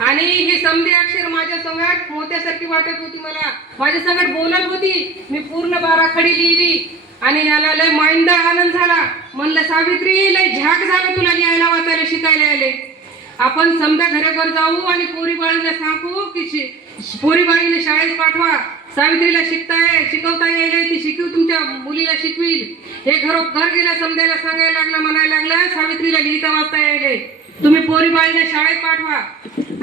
आणि ही समधी अक्षर माझ्या संगट मोत्यासारखी वाटत होती मला. माझ्या संगट बोलत होती. मी पूर्ण बाराखडी लिहिली. आणि याला लय माइंदा आनंद झाला. म्हणलं सावित्री लय झाक झालं तुला लिहायला वाचायला शिकायला आले आपण समजा घराघर जाऊ आणि पोरी बाळीला सांगू की पोरी बाळीने शाळेत पाठवा. सावित्रीला शिकताय शिकवता येईल ती शिकू तुमच्या मुलीला शिकवील. हे घरोघर गेलं समजायला सांगायला लागला म्हणायला लागला सावित्रीला लिहिता वाचता यायले तुम्ही पोरी बाळीला शाळेत पाठवा.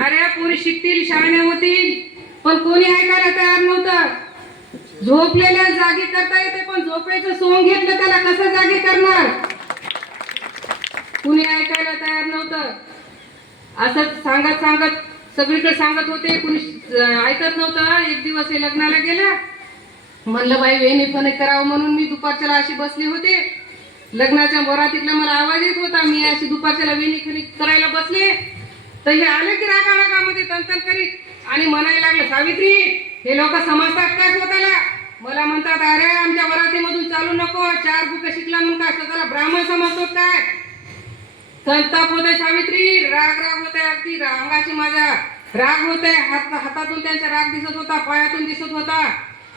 अरे पोरी शिकतील शाळेने होतील पण कोणी ऐकायला तयार नव्हतं. झोपलेल्या जागी करता येते पण झोपेचं सोंग घेतलं त्याला कसं जागी करणार? कुणी ऐकायला तयार नव्हतं. असंच सांगत सांगत सगळीकडे सांगत होते कुणी ऐकत नव्हतं. एक दिवस हे लग्नाला गेला. म्हणलं बाई वेणी पण करावं म्हणून मी दुपारच्याला अशी बसली होते. लग्नाच्या वरातीतला मला आवाज येत होता. मी अशी दुपारच्याला वेणी खरी करायला बसले. तर हे आले की रागा रागामध्ये तंतन करीत. आणि म्हणायला लागले सावित्री हे लोक समजतात काय स्वतःला? मला म्हणतात अरे आमच्या वरातीमधून चालू नको. चार बुक शिकला म्हणून काय स्वतःला ब्राह्मण समजतो काय? संताप होते सावित्री. राग राग होते अगदी. रागाची माझ्या राग होते हात हातातून त्यांचा राग दिसत होता पायातून दिसत होता.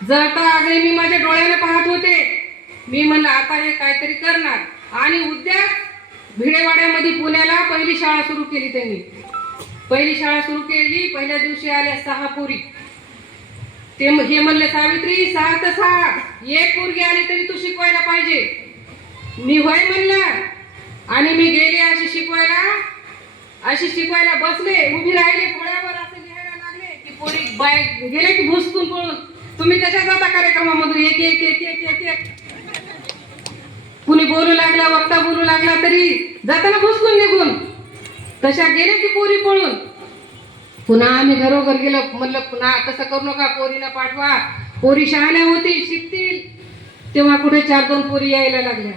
जळता आगे मी माझ्या डोळ्याने पाहत होते. मी म्हणलं आता हे काहीतरी करणार. आणि उद्या भिडेवाड्यामध्ये पुण्याला पहिली शाळा सुरू केली त्यांनी. पहिली शाळा सुरू केली पहिल्या दिवशी आल्या सहा पोरी. ते हे म्हणले सावित्री सहा तर सहा एक पोरगी आली तरी तू शिकवायला पाहिजे. मी होय म्हणलं आणि मी गेले अशी शिकवायला. अशी शिकवायला बसले उभी राहिले पोळ्यावर असे लिहायला लागले की पोरी बाय गेले की भुसकून पळून. तुम्ही कशा जाता कार्यक्रमामधून? एक एक एक एक एक कुणी बोलू लागला वक्ता बोलू लागला तरी जाताना भुसकून निघून. तशा गेले की पोरी पळून? पुन्हा आम्ही घरोघर गेलो म्हणलं पुन्हा तसं करू नका पोरीला पाठवा. पोरी शहाण्या होतील शिकतील. तेव्हा कुठे चार दोन पोरी यायला लागल्या.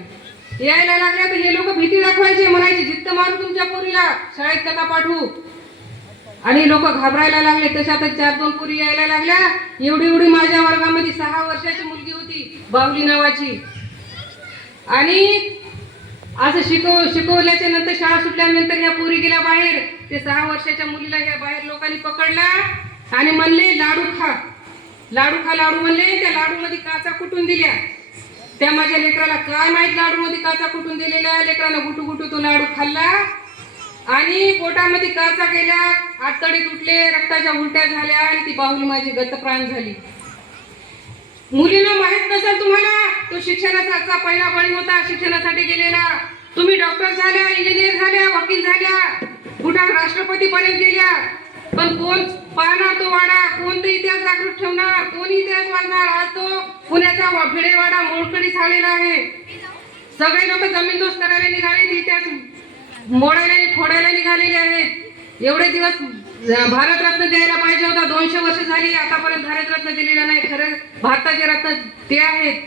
यायला लागल्या तर हे लोक भीती दाखवायचे म्हणायचे जिद्द मारू तुमच्या पोरीला शाळेत नका पाठवू. आणि लोक घाबरायला लागले तशातच चार दोन पोरी यायला लागल्या. एवढी एवढी माझ्या वर्गामध्ये सहा वर्षाची मुलगी होती बावली नावाची. आणि असं शिकव शिकवल्याच्या नंतर शाळा सुटल्यानंतर ह्या पोरी गेल्या बाहेर. ते सहा वर्षाच्या मुलीला ह्या बाहेर लोकांनी पकडला आणि म्हणले लाडू खा. लाडू खा लाडू म्हणले. त्या लाडू मध्ये काचा कुटून दिल्या. त्या माझ्या लेकराला काय माहीत लाडू मध्ये काचा कुटून दिलेल्या लेकरानं गुटू गुटू तो लाडू खाल्ला आणि पोटामध्ये काचा गेल्या आतडे तुटले रक्ताच्या उलट्या झाल्या आणि ती बाहुली माझी गतप्राण झाली. मुलींना माहीत नसेल तुम्हाला तो शिक्षणाचा पहिला बळी होता शिक्षणासाठी गेलेला. तुम्ही डॉक्टर झाल्या इंजिनियर झाल्या वकील झाल्या कुठं राष्ट्रपती पर्यंत गेल्या. पण कोण पाहणार तो वाडा? कोण तो इतिहास जागृत ठेवणार? कोण इतिहास वाचणार? आज तो पुण्याचा वा- भिडेवाडा मोडकडी झालेला आहे. सगळे लोक जमीन दोस्त करायला निघाले इतिहास मोडायला फोडायला निघालेले आहेत. एवढे दिवस भारतरत्न द्यायला पाहिजे होता. दोनशे वर्ष झाली आतापर्यंत भारतरत्न दिलेला नाही. खरं भारताचे रत्न ते आहेत.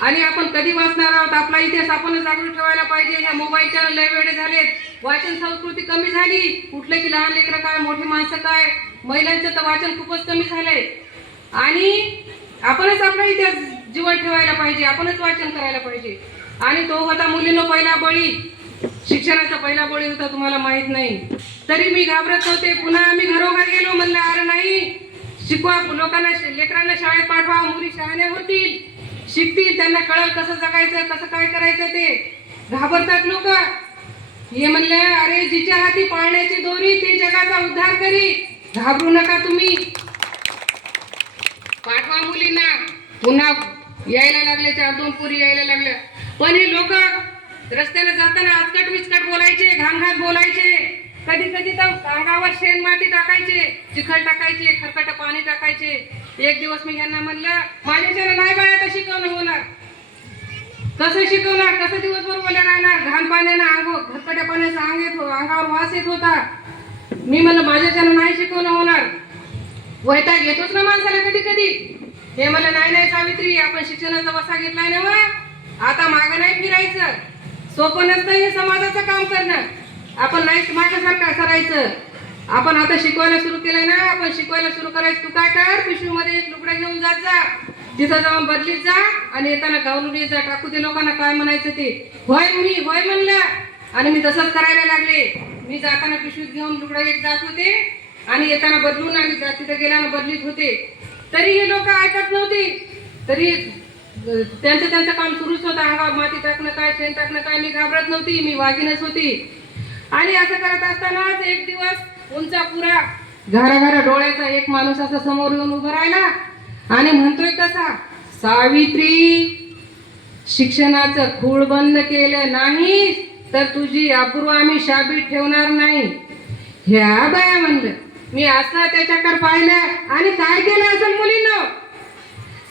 आणि आपण कधी वाचणार आहोत? आपला इतिहास आपणच जागृत ठेवायला पाहिजे. ह्या मोबाईलच्या लय वेळे झालेत. वाचन संस्कृती कमी झाली. कुठले की लहान लेकरं काय मोठी माणसं काय? महिलांचं तर वाचन खूपच कमी झालंय. आणि आपणच आपला इतिहास जीवन ठेवायला पाहिजे. आपणच वाचन करायला पाहिजे. आणि तो होता मुलीनं पहिला बळी. शिक्षणाचा पहिला बळी होता तुम्हाला माहीत नाही. तरी मी घाबरत होते. पुन्हा आम्ही घरोघर गेलो. म्हणलं अरे नाही शिकवा. लोकांना लेकरांना शाळेत पाठवा. मुली शहाण्या होतील. शिकतील. त्यांना कळल कसं जगायचं कसं काय करायचं ते. घाबरतात लोक. हे म्हणले अरे जिच्या हाती पाळण्याची दोरी ती जगाचा उद्धार करी. घाबरू नका तुम्ही. पाठवा मुलींना. पुन्हा यायला लागले. चार दोन पुरी यायला लागल्या. पण हे लोक रस्त्याने जाताना आजकट विचकट बोलायचे घामघात बोलायचे. कधी कधी तर अंगावर शेण माती टाकायचे चिखल टाकायचे खरकट पाणी टाकायचे. एक दिवस मी यांना म्हणलं माझ्याच्यानं नाही बाळा तर शिकवणं होणार. कसं शिकवणार? कसं दिवसभर बोलल्या राहणार? घाण पाण्यानं अंग खरकट्या पाण्याचा अंग येत हो-, अंगावर वास येत होता. मी म्हणलं माझ्याच्यानं नाही शिकवणं होणार. वैताग घेतोच ना माणसाला कधी कधी हे मला नाही नाही सावित्री आपण शिक्षणाचा वसा घेतलाय ना हो. आता मागं नाही फिरायचं. सोपं नसतं हे समाजाचं काम करणं. आपण नाही मागं सारखं करायचं आपण आता शिकवायला सुरू केलं ना आपण शिकवायला सुरू करायचं. तू काय कर पिशवीमध्ये एक लुगडं घेऊन जात जा. तिथं जाऊन बदलीत जा आणि येताना गावलून जा. टाकू ते लोकांना काय म्हणायचं ते. होय मी होय म्हणलं. आणि मी तसंच करायला लागले. मी जाताना पिशवीत घेऊन लुगडं एक जात होते आणि येताना बदलून आणि जा- तिथं गेल्यानं बदलीत होते. तरी हे लोक ऐकत नव्हते. तरी त्यांचं त्यांचं काम सुरूच होतं. अंगावर माती टाकणं काय शेण टाकणं काय मी घाबरत नव्हती. मी वाघीनच होती. आणि असं करत असतानाच एक दिवस उंचा पुरा घरा डोळ्याचा एक माणूस असा समोर येऊन उभा राहिला आणि म्हणतोय कसा सावित्री शिक्षणाचं खूळ बंद केलं नाही तर तुझी अपूर्व आम्ही शाबीत ठेवणार नाही. ह्या बाया म्हणलं मी असं त्याच्याकडे पाहिलं आणि काय केलं असेल मुलीनं?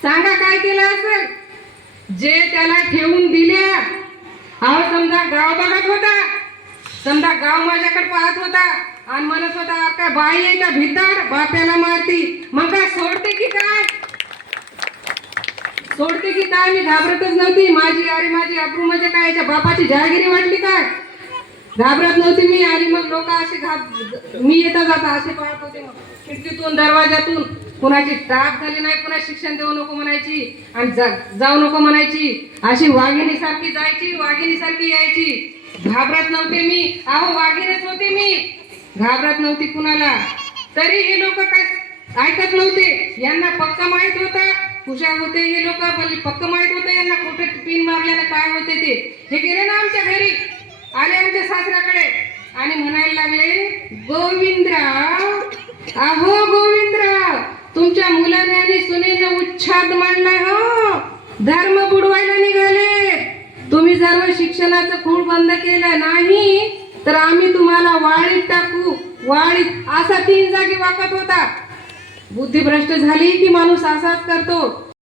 सांगा काय केलं असेल? जे त्याला ठेवून दिल्या. अहो समजा गाव बघत होता समजा गाव माझ्याकडे पाहत होता आणि म्हणत होता काय बाई आहे का भितर बाप्याला मारती. मग काय सोडते की काय? सोडते की काय? मी घाबरतच नव्हती. माझी अरे माझी अप्रू म्हणजे काय? याच्या बापाची जहागिरी वाटली काय? घाबरत नव्हती मी. आणि मग लोक असे घाब मी येता जाता असे पाहत होते मग. खिडकीतून दरवाजातून. कुणाची टाप झाली नाही पुन्हा शिक्षण देऊ नको म्हणायची आणि जा- जाऊ नको म्हणायची. अशी वाघिणीसारखी जायची वाघिणीसारखी यायची. घाबरत नव्हते मी. अहो वाघिणीच होते मी. घाबरत नव्हती कुणाला. तरी हे लोक काय ऐकत नव्हते. यांना पक्क माहीत होता. हुशार होते हे लोक पक्क माहीत होतं यांना कुठे पिन मारल्याने काय होते ते. हे गेले ना आमच्या घरी. आले आमच्या सासऱ्याकडे. आणि म्हणायला लागले गोविंदराव अहो गोविंदराव तुमच्या मुलाने आणि सुनेनं उच्छाद मांडलाय हो. धर्म बुडवायला तुम्ही जर शिक्षणाचं खूळ बंद केलं नाही तर आम्ही तुम्हाला वाळीत टाकू वाळीत. असा तीन जागी वाकत होता. बुद्धिभ्रष्ट झाली की माणूस असाच करतो.